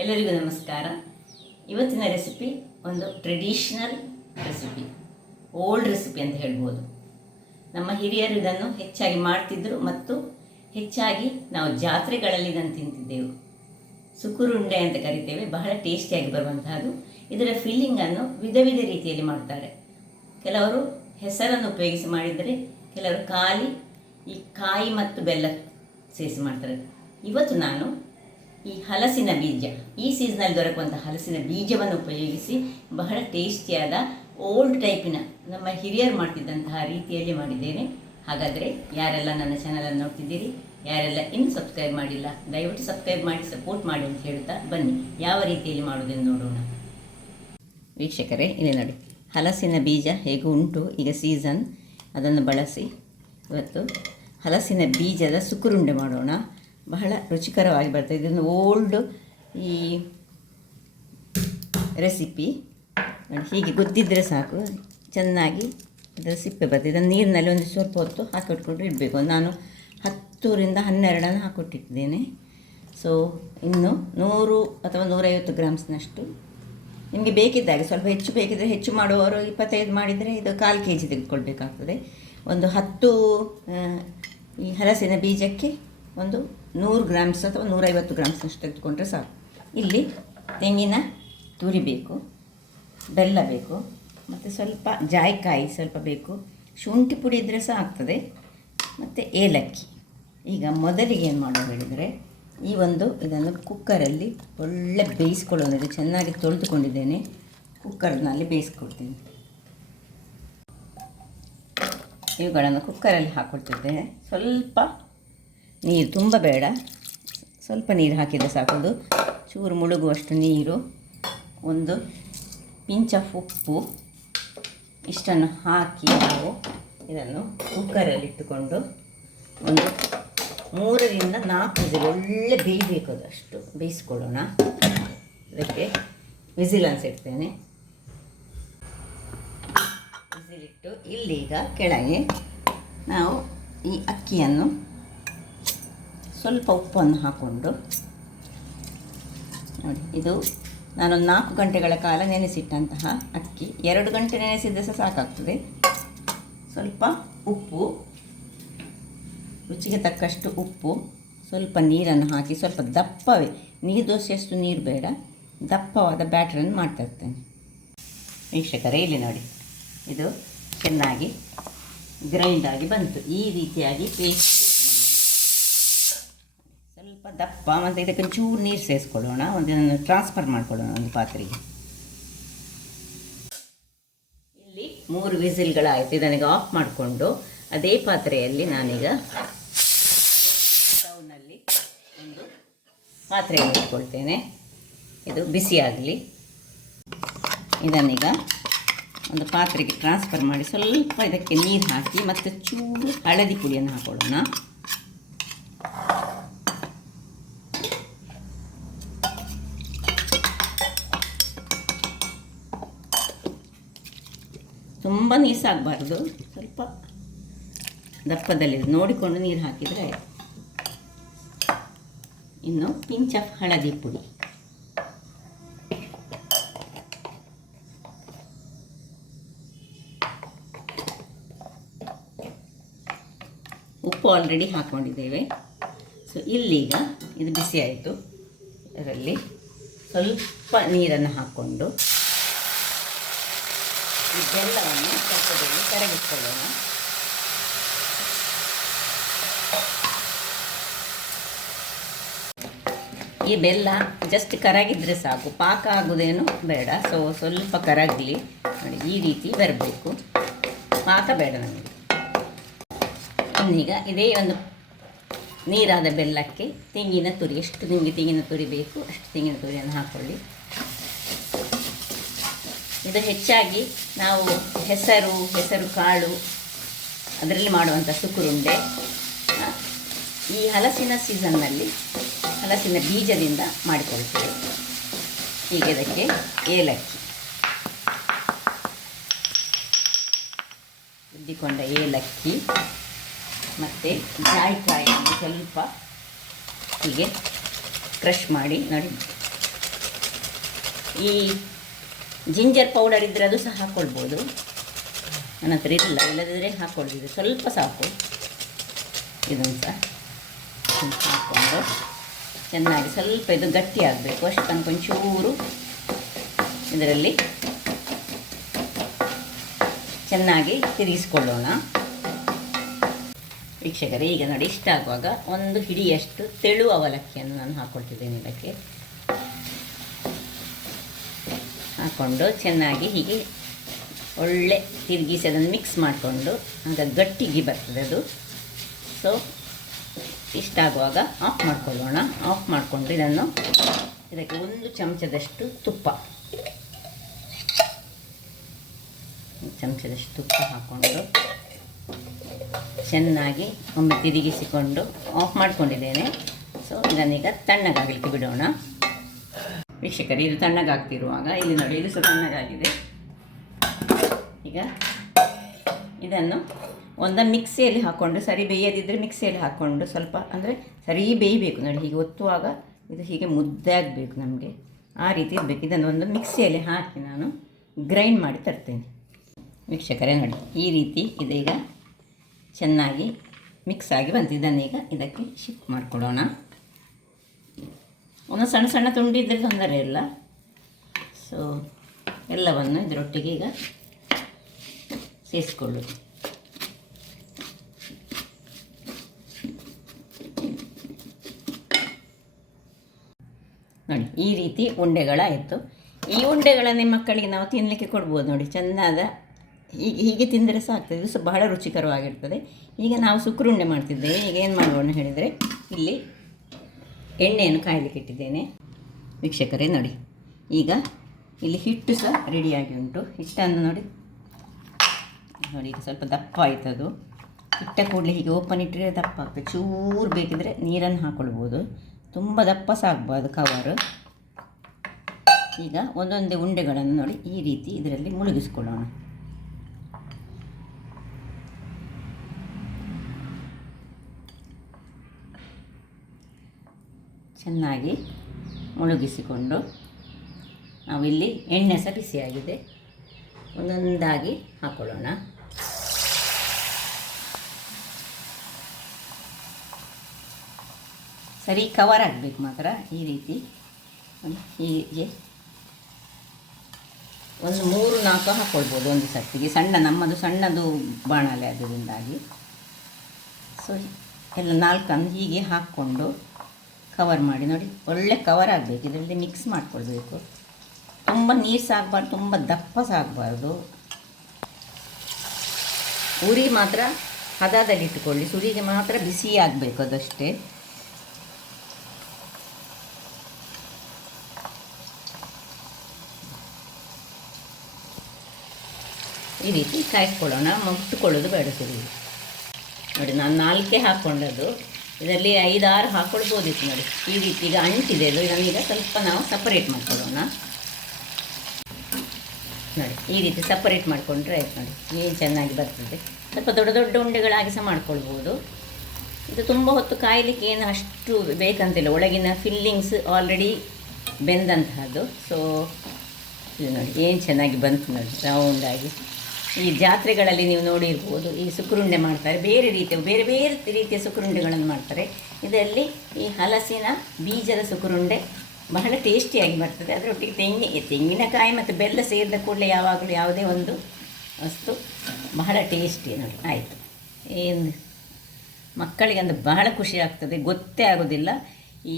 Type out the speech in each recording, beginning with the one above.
ಎಲ್ಲರಿಗೂ ನಮಸ್ಕಾರ. ಇವತ್ತಿನ ರೆಸಿಪಿ ಒಂದು ಟ್ರೆಡಿಷನಲ್ ರೆಸಿಪಿ, ಓಲ್ಡ್ ರೆಸಿಪಿ ಅಂತ ಹೇಳ್ಬೋದು. ನಮ್ಮ ಹಿರಿಯರು ಇದನ್ನು ಹೆಚ್ಚಾಗಿ ಮಾಡ್ತಿದ್ದರು ಮತ್ತು ಹೆಚ್ಚಾಗಿ ನಾವು ಜಾತ್ರೆಗಳಲ್ಲಿ ಇದನ್ನು ತಿಂತಿದ್ದೆವು. ಸುಕುರುಂಡೆ ಅಂತ ಕರಿತೇವೆ. ಬಹಳ ಟೇಸ್ಟಿಯಾಗಿ ಬರುವಂತಹದ್ದು. ಇದರ ಫಿಲ್ಲಿಂಗನ್ನು ವಿಧ ವಿಧ ರೀತಿಯಲ್ಲಿ ಮಾಡ್ತಾರೆ. ಕೆಲವರು ಹೆಸರನ್ನು ಉಪಯೋಗಿಸಿ ಮಾಡಿದರೆ, ಕೆಲವರು ಖಾಲಿ ಈ ಕಾಯಿ ಮತ್ತು ಬೆಲ್ಲ ಸೇರಿಸಿ ಮಾಡ್ತಾರೆ. ಇವತ್ತು ನಾನು ಈ ಹಲಸಿನ ಬೀಜ, ಈ ಸೀಸನಲ್ಲಿ ದೊರಕುವಂಥ ಹಲಸಿನ ಬೀಜವನ್ನು ಉಪಯೋಗಿಸಿ ಬಹಳ ಟೇಸ್ಟಿಯಾದ ಓಲ್ಡ್ ಟೈಪಿನ ನಮ್ಮ ಹಿರಿಯರು ಮಾಡ್ತಿದ್ದಂತಹ ರೀತಿಯಲ್ಲಿ ಮಾಡಿದ್ದೇನೆ. ಹಾಗಾದರೆ ಯಾರೆಲ್ಲ ನನ್ನ ಚಾನಲನ್ನು ನೋಡ್ತಿದ್ದೀರಿ, ಯಾರೆಲ್ಲ ಇನ್ನೂ ಸಬ್ಸ್ಕ್ರೈಬ್ ಮಾಡಿಲ್ಲ, ದಯವಿಟ್ಟು ಸಬ್ಸ್ಕ್ರೈಬ್ ಮಾಡಿ ಸಪೋರ್ಟ್ ಮಾಡಿ ಅಂತ ಹೇಳ್ತಾ ಬನ್ನಿ ಯಾವ ರೀತಿಯಲ್ಲಿ ಮಾಡುವುದೆಂದು ನೋಡೋಣ. ವೀಕ್ಷಕರೇ, ಇಲ್ಲಿ ನೋಡಿ ಹಲಸಿನ ಬೀಜ ಹೇಗೂ ಉಂಟು, ಈಗ ಸೀಸನ್. ಅದನ್ನು ಬಳಸಿ ಇವತ್ತು ಹಲಸಿನ ಬೀಜದ ಸುಕುರುಂಡೆ ಮಾಡೋಣ. ಬಹಳ ರುಚಿಕರವಾಗಿ ಬರ್ತದೆ. ಇದೊಂದು ಓಲ್ಡ್ ಈ ರೆಸಿಪಿ ನೋಡಿ. ಹೀಗೆ ಗೊತ್ತಿದ್ದರೆ ಸಾಕು, ಚೆನ್ನಾಗಿ ಅದರ ಸಿಪ್ಪೆ ಬರ್ತದೆ. ಇದನ್ನು ನೀರಿನಲ್ಲಿ ಒಂದು ಸ್ವಲ್ಪ ಹೊತ್ತು ಹಾಕಿಟ್ಕೊಂಡು ಇಡಬೇಕು. ನಾನು 10ರಿಂದ 12 ಹಾಕಿಟ್ಟಿದ್ದೇನೆ. ಸೊ ಇನ್ನು 100 ಅಥವಾ 150 ಗ್ರಾಮ್ಸ್ನಷ್ಟು ನಿಮಗೆ ಬೇಕಿದ್ದಾಗೆ, ಸ್ವಲ್ಪ ಹೆಚ್ಚು ಬೇಕಿದ್ದರೆ ಹೆಚ್ಚು ಮಾಡುವವರು 25 ಮಾಡಿದರೆ ಇದು 1/4 kg ತೆಗೆದುಕೊಳ್ಬೇಕಾಗ್ತದೆ. ಒಂದು 10 ಈ ಹಲಸಿನ ಬೀಜಕ್ಕೆ ಒಂದು 100 ಗ್ರಾಮ್ಸ್ ಅಥವಾ 150 ಗ್ರಾಮ್ಸ್ನಷ್ಟು ತೆಗೆದುಕೊಂಡ್ರೆ ಸಾಕು. ಇಲ್ಲಿ ತೆಂಗಿನ ತುರಿ ಬೇಕು, ಬೆಲ್ಲ ಬೇಕು, ಮತ್ತು ಸ್ವಲ್ಪ ಜಾಯಿಕಾಯಿ ಸ್ವಲ್ಪ ಬೇಕು, ಶುಂಠಿ ಪುಡಿ ಇದ್ದರೆ ಸಹ ಆಗ್ತದೆ, ಮತ್ತು ಏಲಕ್ಕಿ. ಈಗ ಮೊದಲಿಗೆ ಏನು ಮಾಡೋದು ಹೇಳಿದರೆ, ಈ ಇದನ್ನು ಕುಕ್ಕರಲ್ಲಿ ಒಳ್ಳೆ ಬೇಯಿಸ್ಕೊಳ್ಳೋದು. ಚೆನ್ನಾಗಿ ತೊಳೆದುಕೊಂಡಿದ್ದೇನೆ, ಕುಕ್ಕರ್ನಲ್ಲಿ ಬೇಯಿಸ್ಕೊಳ್ತೀನಿ. ಇವುಗಳನ್ನು ಕುಕ್ಕರಲ್ಲಿ ಹಾಕ್ಕೊಳ್ತಿದ್ದೇನೆ. ಸ್ವಲ್ಪ ನೀರು, ತುಂಬ ಬೇಡ, ಸ್ವಲ್ಪ ನೀರು ಹಾಕಿದರೆ ಸಾಕೋದು. ಚೂರು ಮುಳುಗುವಷ್ಟು ನೀರು, ಒಂದು ಪಿಂಚ್ ಆಫ್ ಉಪ್ಪು, ಇಷ್ಟನ್ನು ಹಾಕಿ ನಾವು ಇದನ್ನು ಕುಕ್ಕರಲ್ಲಿ ಇಟ್ಟುಕೊಂಡು ಒಂದು 3ರಿಂದ 4 ವಿಸಿಲ್ ಒಳ್ಳೆ ಬೇಯಬೇಕು. ಅದಷ್ಟು ಬೇಯಿಸ್ಕೊಳ್ಳೋಣ. ಅದಕ್ಕೆ ವಿಸಿಲ್ ಅನ್ಸಿಡ್ತೇನೆ. ವಿಸಿಲಿಟ್ಟು ಇಲ್ಲೀಗ ಕೆಳಗೆ ನಾವು ಈ ಅಕ್ಕಿಯನ್ನು ಸ್ವಲ್ಪ ಉಪ್ಪನ್ನು ಹಾಕ್ಕೊಂಡು ನೋಡಿ, ಇದು ನಾನೊಂದು 4 ಗಂಟೆಗಳ ಕಾಲ ನೆನೆಸಿಟ್ಟಂತಹ ಅಕ್ಕಿ. 2 ಗಂಟೆ ನೆನೆಸಿದ್ರೆ ಸಹ ಸಾಕಾಗ್ತದೆ. ಸ್ವಲ್ಪ ಉಪ್ಪು, ರುಚಿಗೆ ತಕ್ಕಷ್ಟು ಉಪ್ಪು, ಸ್ವಲ್ಪ ನೀರನ್ನು ಹಾಕಿ, ಸ್ವಲ್ಪ ದಪ್ಪವೇ, ನೀರು ದೋಸೆಯಷ್ಟು ನೀರು ಬೇಡ, ದಪ್ಪವಾದ ಬ್ಯಾಟರನ್ನು ಮಾಡ್ತಾ ಇರ್ತೇನೆ. ವೀಕ್ಷಕರೇ, ಇಲ್ಲಿ ನೋಡಿ, ಇದು ಚೆನ್ನಾಗಿ ಗ್ರೈಂಡ್ ಆಗಿ ಬಂತು. ಈ ರೀತಿಯಾಗಿ ಪೇಸ್ಟ್ ಸ್ವಲ್ಪ ದಪ್ಪ. ಮತ್ತು ಇದಕ್ಕೆ ಚೂರು ನೀರು ಸೇರಿಸ್ಕೊಳ್ಳೋಣ. ಒಂದನ್ನು ಟ್ರಾನ್ಸ್ಫರ್ ಮಾಡ್ಕೊಳ್ಳೋಣ ಒಂದು ಪಾತ್ರೆಗೆ. ಇಲ್ಲಿ 3 ವಿಸಿಲ್ಗಳಾಯಿತು. ಇದನ್ನೀಗ ಆಫ್ ಮಾಡಿಕೊಂಡು ಅದೇ ಪಾತ್ರೆಯಲ್ಲಿ ನಾನೀಗ ಸ್ಟವ್ನಲ್ಲಿ ಒಂದು ಪಾತ್ರೆಯನ್ನು ಇಟ್ಕೊಳ್ತೇನೆ. ಇದು ಬಿಸಿಯಾಗಲಿ. ಇದನ್ನೀಗ ಒಂದು ಪಾತ್ರೆಗೆ ಟ್ರಾನ್ಸ್ಫರ್ ಮಾಡಿ ಸ್ವಲ್ಪ ಇದಕ್ಕೆ ನೀರು ಹಾಕಿ ಮತ್ತು ಚೂರು ಹಳದಿ ಪುಡಿಯನ್ನು ಹಾಕೊಳ್ಳೋಣ. ತುಂಬ ನೀರು ಸಾಕಬಾರ್ದು, ಸ್ವಲ್ಪ ದಪ್ಪದಲ್ಲಿ ನೋಡಿಕೊಂಡು ನೀರು ಹಾಕಿದರೆ ಆಯಿತು. ಇನ್ನು ಪಿಂಚ್ ಆಫ್ ಹಳದಿ ಪುಡಿ, ಉಪ್ಪು ಆಲ್ರೆಡಿ ಹಾಕ್ಕೊಂಡಿದ್ದೇವೆ. ಸೊ ಇಲ್ಲೀಗ ಇದು ಬಿಸಿ ಆಯಿತು. ಇದರಲ್ಲಿ ಸ್ವಲ್ಪ ನೀರನ್ನು ಹಾಕ್ಕೊಂಡು ಈ ಬೆಲ್ಲವನ್ನು ಸ್ವಲ್ಪದಲ್ಲಿ ಕರಗಿಸ್ಕೊಳ್ಳೋಣ. ಈ ಬೆಲ್ಲ ಜಸ್ಟ್ ಕರಗಿದ್ರೆ ಸಾಕು, ಪಾಕ ಆಗೋದೇನು ಬೇಡ. ಸೊ ಸ್ವಲ್ಪ ಕರಗಲಿ ನೋಡಿ, ಈ ರೀತಿ ಬರಬೇಕು, ಪಾಕ ಬೇಡ ನಮಗೆ. ಇನ್ನೀಗ ಇದೇ ಒಂದು ನೀರಾದ ಬೆಲ್ಲಕ್ಕೆ ತೆಂಗಿನ ತುರಿ, ಎಷ್ಟು ನಿಮಗೆ ತೆಂಗಿನ ತುರಿ ಬೇಕು ಅಷ್ಟು ತೆಂಗಿನ ತುರಿಯನ್ನು ಹಾಕ್ಕೊಳ್ಳಿ. ಇದು ಹೆಚ್ಚಾಗಿ ನಾವು ಹೆಸರು ಕಾಳು ಅದರಲ್ಲಿ ಮಾಡುವಂಥ ಸುಕುರುಂಡೆ. ಈ ಹಲಸಿನ ಸೀಸನ್ನಲ್ಲಿ ಹಲಸಿನ ಬೀಜದಿಂದ ಮಾಡಿಕೊಳ್ತೇವೆ. ಈಗ ಇದಕ್ಕೆ ಏಲಕ್ಕಿ, ಉದ್ದಿಕೊಂಡ ಏಲಕ್ಕಿ ಮತ್ತು ಜಾಯಿಕಾಯಿಯನ್ನು ಸ್ವಲ್ಪ ಹೀಗೆ ಕ್ರಷ್ ಮಾಡಿ ನೋಡಿ, ಈ ಜಿಂಜರ್ ಪೌಡರ್ ಇದ್ದರೆ ಅದು ಸಹ ಹಾಕ್ಕೊಳ್ಬೋದು. ನನ್ನ ಹತ್ರ ಇಲ್ಲ, ಇಲ್ಲದಿದ್ದರೆ ಹಾಕ್ಕೊಳ್ತಿದ್ದೆ. ಸ್ವಲ್ಪ ಸಾಕು. ಇದನ್ನು ಸಹ ಹಾಕ್ಕೊಂಡು ಚೆನ್ನಾಗಿ ಸ್ವಲ್ಪ ಇದು ಗಟ್ಟಿ ಆಗಬೇಕು ಅಷ್ಟು ತನಕ ಒಂಚೂರು ಇದರಲ್ಲಿ ಚೆನ್ನಾಗಿ ತಿರುಗಿಸ್ಕೊಳ್ಳೋಣ. ವೀಕ್ಷಕರೇ, ಈಗ ನೋಡಿ ಇಷ್ಟ ಆಗುವಾಗ ಒಂದು ಹಿಡಿಯಷ್ಟು ತೆಳು ಅವಲಕ್ಕಿಯನ್ನು ನಾನು ಹಾಕ್ಕೊಳ್ತಿದ್ದೇನೆ. ಇದಕ್ಕೆ ಹಾಕ್ಕೊಂಡು ಚೆನ್ನಾಗಿ ಹೀಗೆ ಒಳ್ಳೆ ತಿರುಗಿಸಿ ಅದನ್ನು ಮಿಕ್ಸ್ ಮಾಡಿಕೊಂಡು ಆಗ ಗಟ್ಟಿಗೆ ಬರ್ತದೆ ಅದು. ಸೊ ಇಷ್ಟ ಆಗುವಾಗ ಆಫ್ ಮಾಡ್ಕೊಳ್ಳೋಣ. ಆಫ್ ಮಾಡಿಕೊಂಡು ಇದಕ್ಕೆ 1 ಚಮಚದಷ್ಟು ತುಪ್ಪ ಹಾಕ್ಕೊಂಡು ಚೆನ್ನಾಗಿ ಒಮ್ಮೆ ತಿರುಗಿಸಿಕೊಂಡು ಆಫ್ ಮಾಡಿಕೊಂಡಿದ್ದೇನೆ. ಸೊ ಇದನ್ನೀಗ ತಣ್ಣಗಾಗಲಿಕ್ಕೆ ಬಿಡೋಣ. ವೀಕ್ಷಕರೇ, ಇದು ತಣ್ಣಗಾಗ್ತಿರುವಾಗ ಇಲ್ಲಿ ನೋಡಿ, ಇದು ಸಹ ತಣ್ಣಗಾಗಿದೆ. ಈಗ ಇದನ್ನು ಒಂದು ಮಿಕ್ಸಿಯಲ್ಲಿ ಹಾಕ್ಕೊಂಡು, ಸರಿ ಬೇಯದಿದ್ದರೆ ಮಿಕ್ಸಿಯಲ್ಲಿ ಹಾಕ್ಕೊಂಡು ಸ್ವಲ್ಪ ಅಂದರೆ ಸರಿ ಬೇಯಬೇಕು ನೋಡಿ. ಹೀಗೆ ಒತ್ತುವಾಗ ಇದು ಹೀಗೆ ಮುದ್ದೆ ಆಗಬೇಕು ನಮಗೆ, ಆ ರೀತಿ ಇರಬೇಕು. ಇದನ್ನು ಒಂದು ಮಿಕ್ಸಿಯಲ್ಲಿ ಹಾಕಿ ನಾನು ಗ್ರೈಂಡ್ ಮಾಡಿ ತರ್ತೇನೆ. ವೀಕ್ಷಕರೇ ನೋಡಿ, ಈ ರೀತಿ ಇದೀಗ ಚೆನ್ನಾಗಿ ಮಿಕ್ಸ್ ಆಗಿ ಬಂತು. ಇದನ್ನೀಗ ಇದಕ್ಕೆ ಶಿಫ್ಟ್ ಮಾಡಿಕೊಡೋಣ. ಒಂದು ಸಣ್ಣ ಸಣ್ಣ ತುಂಡಿದ್ರೆ ತೊಂದರೆ ಇಲ್ಲ. ಸೊ ಎಲ್ಲವನ್ನು ಇದರೊಟ್ಟಿಗೆ ಈಗ ಸೇರಿಸ್ಕೊಳ್ಳೋದು. ನೋಡಿ, ಈ ರೀತಿ ಉಂಡೆಗಳಾಯಿತು. ಈ ಉಂಡೆಗಳನ್ನು ಮಕ್ಕಳಿಗೆ ನಾವು ತಿನ್ನಲಿಕ್ಕೆ ಕೊಡ್ಬೋದು ನೋಡಿ. ಚೆಂದಾದ ಹೀಗೆ ತಿಂದರೆ ಸಾಕು. ಇದು ಸಹ ಬಹಳ ರುಚಿಕರವಾಗಿರ್ತದೆ. ಈಗ ನಾವು ಸುಕ್ರುಂಡೆ ಮಾಡ್ತಿದ್ದೇವೆ. ಈಗ ಏನು ಮಾಡೋಣ ಹೇಳಿದರೆ, ಇಲ್ಲಿ ಎಣ್ಣೆಯನ್ನು ಕಾಯಲಿಕ್ಕೆ ಇಟ್ಟಿದ್ದೇನೆ. ವೀಕ್ಷಕರೇ ನೋಡಿ, ಈಗ ಇಲ್ಲಿ ಹಿಟ್ಟು ಸಹ ರೆಡಿಯಾಗಿ ಉಂಟು. ಹಿಟ್ಟನ್ನು ನೋಡಿ ಈಗ ಸ್ವಲ್ಪ ದಪ್ಪ ಆಯ್ತದು. ಇಟ್ಟ ಕೂಡಲೇ ಹೀಗೆ ಓಪನ್ ಇಟ್ಟರೆ ದಪ್ಪ ಆಗ್ತದೆ. ಚೂರು ಬೇಕಿದ್ರೆ ನೀರನ್ನು ಹಾಕ್ಕೊಳ್ಬೋದು, ತುಂಬ ದಪ್ಪ ಸಾಗಬಾರ್ದು ಕವರು. ಈಗ ಒಂದೊಂದೇ ಉಂಡೆಗಳನ್ನು ನೋಡಿ ಈ ರೀತಿ ಇದರಲ್ಲಿ ಮುಳುಗಿಸ್ಕೊಳ್ಳೋಣ. ಚೆನ್ನಾಗಿ ಮುಳುಗಿಸಿಕೊಂಡು ನಾವಿಲ್ಲಿ ಎಣ್ಣೆ ಸಹ ಬಿಸಿಯಾಗಿದೆ, ಒಂದೊಂದಾಗಿ ಹಾಕ್ಕೊಳ್ಳೋಣ. ಸರಿ ಕವರ್ ಆಗಬೇಕು ಮಾತ್ರ. ಈ ರೀತಿ ಹೀಗೆ ಒಂದು 3-4 ಹಾಕ್ಕೊಳ್ಬೋದು ಒಂದು ಸರ್ತಿಗೆ. ನಮ್ಮದು ಸಣ್ಣದು ಬಾಣಲೆ ಅದರಿಂದಾಗಿ. ಸೊ ಎಲ್ಲ 4 ಹೀಗೆ ಹಾಕ್ಕೊಂಡು ಕವರ್ ಮಾಡಿ ನೋಡಿ. ಒಳ್ಳೆ ಕವರ್ ಆಗಬೇಕು. ಇದರಲ್ಲಿ ಮಿಕ್ಸ್ ಮಾಡಿಕೊಳ್ಬೇಕು. ತುಂಬ ನೀರು ಸಾಗಬಾರ್ದು, ತುಂಬ ದಪ್ಪ ಸಾಗಬಾರ್ದು. ಉರಿ ಮಾತ್ರ ಹದದಲ್ಲಿಟ್ಟುಕೊಳ್ಳಿ. ಸುರಿಗೆ ಮಾತ್ರ ಬಿಸಿ ಆಗಬೇಕು, ಅದಷ್ಟೇ. ಈ ರೀತಿ ಕಾಯಿಸ್ಕೊಳ್ಳೋಣ. ಮುಟ್ಟುಕೊಳ್ಳೋದು ಬೇಡ ಸುರಿ. ನೋಡಿ, ನಾನು 4 ಹಾಕ್ಕೊಂಡದ್ದು. ಇದರಲ್ಲಿ 5-6 ಹಾಕ್ಕೊಳ್ಬೋದಿತ್ತು ನೋಡಿ. ಈ ರೀತಿ ಈಗ ಅಂಟಿದೆ ಅದು. ಇದನ್ನೀಗ ಸ್ವಲ್ಪ ನಾವು ಸಪರೇಟ್ ಮಾಡ್ಕೊಳ್ಳೋಣ. ನೋಡಿ, ಈ ರೀತಿ ಸಪರೇಟ್ ಮಾಡಿಕೊಂಡ್ರೆ ಆಯ್ತು ನೋಡಿ. ಏನು ಚೆನ್ನಾಗಿ ಬರ್ತದೆ. ಸ್ವಲ್ಪ ದೊಡ್ಡ ದೊಡ್ಡ ಉಂಡೆಗಳಾಗಿ ಸಹ ಮಾಡ್ಕೊಳ್ಬೋದು. ಇದು ತುಂಬ ಹೊತ್ತು ಕಾಯಲಿಕ್ಕೆ ಏನು ಅಷ್ಟು ಬೇಕಂತಿಲ್ಲ. ಒಳಗಿನ ಫಿಲ್ಲಿಂಗ್ಸ್ ಆಲ್ರೆಡಿ ಬೆಂದಂತಹದ್ದು. ಸೊ ಇದು ನೋಡಿ ಏನು ಚೆನ್ನಾಗಿ ಬಂತು ನೋಡಿ, ರೌಂಡಾಗಿ. ಈ ಜಾತ್ರೆಗಳಲ್ಲಿ ನೀವು ನೋಡಿರ್ಬೋದು, ಈ ಸುಕ್ರುಂಡೆ ಮಾಡ್ತಾರೆ. ಬೇರೆ ರೀತಿಯ ಸುಕ್ರುಂಡೆಗಳನ್ನು ಮಾಡ್ತಾರೆ. ಇದರಲ್ಲಿ ಈ ಹಲಸಿನ ಬೀಜದ ಸುಕ್ರುಂಡೆ ಬಹಳ ಟೇಸ್ಟಿಯಾಗಿ ಬರ್ತದೆ. ಅದರೊಟ್ಟಿಗೆ ತೆಂಗಿನಕಾಯಿ ಮತ್ತು ಬೆಲ್ಲ ಸೇರಿದ ಕೂಡಲೇ ಯಾವಾಗಲೂ ಯಾವುದೇ ಒಂದು ವಸ್ತು ಬಹಳ ಟೇಸ್ಟಿ ನೋಡಿ. ಆಯಿತು, ಏನು ಮಕ್ಕಳಿಗೆ ಅಂದರೆ ಬಹಳ ಖುಷಿ ಆಗ್ತದೆ. ಗೊತ್ತೇ ಆಗೋದಿಲ್ಲ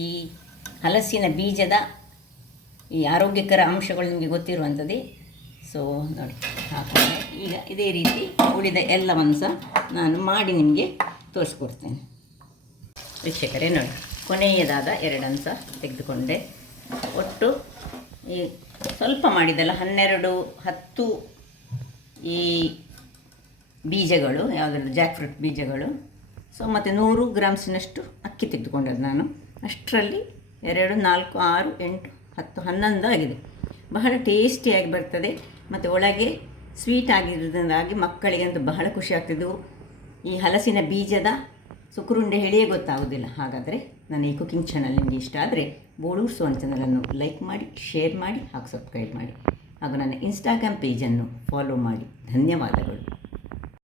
ಈ ಹಲಸಿನ ಬೀಜದ ಈ ಆರೋಗ್ಯಕರ ಅಂಶಗಳು ನಿಮಗೆ ಗೊತ್ತಿರುವಂಥದ್ದೇ. ಸೊ ನೋಡಿ, ಹಾಕೊಂಡೆ. ಈಗ ಇದೇ ರೀತಿ ಉಳಿದ ಎಲ್ಲವನ್ನು ಸಹ ನಾನು ಮಾಡಿ ನಿಮಗೆ ತೋರಿಸ್ಕೊಡ್ತೇನೆ. ವೀಕ್ಷಕರೇ ನೋಡಿ, ಕೊನೆಯದಾದ 2 ಸಹ ತೆಗೆದುಕೊಂಡೆ. ಒಟ್ಟು ಈ ಸ್ವಲ್ಪ ಮಾಡಿದ್ದಲ್ಲ, 10 ಈ ಬೀಜಗಳು, ಯಾವುದಾದ್ರು ಜಾಕ್ ಫ್ರೂಟ್ ಬೀಜಗಳು. ಸೊ ಮತ್ತು 100 ಗ್ರಾಮ್ಸಿನಷ್ಟು ಅಕ್ಕಿ ತೆಗೆದುಕೊಂಡದ್ದು ನಾನು. ಅಷ್ಟರಲ್ಲಿ 2, 4, 6, 8, 10, 11 ಆಗಿದೆ. ಬಹಳ ಟೇಸ್ಟಿಯಾಗಿ ಬರ್ತದೆ. ಮತ್ತು ಒಳಗೆ ಸ್ವೀಟ್ ಆಗಿರೋದ್ರಿಂದಾಗಿ ಮಕ್ಕಳಿಗೆ ಅಂತೂ ಬಹಳ ಖುಷಿ ಆಗ್ತಿದ್ದು. ಈ ಹಲಸಿನ ಬೀಜದ ಸುಕ್ಕುರುಂಡೆ ಹೇಳಿಯೇ ಗೊತ್ತಾಗೋದಿಲ್ಲ. ಹಾಗಾದರೆ ನನ್ನ ಈ ಕುಕಿಂಗ್ ಚಾನಲ್ ನಿಮಗೆ ಇಷ್ಟ ಆದರೆ ಬೋಳೂರು ಸೋನ್ ಚಾನಲನ್ನು ಲೈಕ್ ಮಾಡಿ, ಶೇರ್ ಮಾಡಿ ಹಾಗೂ ಸಬ್ಸ್ಕ್ರೈಬ್ ಮಾಡಿ ಹಾಗೂ ನನ್ನ ಇನ್ಸ್ಟಾಗ್ರಾಮ್ ಪೇಜನ್ನು ಫಾಲೋ ಮಾಡಿ. ಧನ್ಯವಾದಗಳು.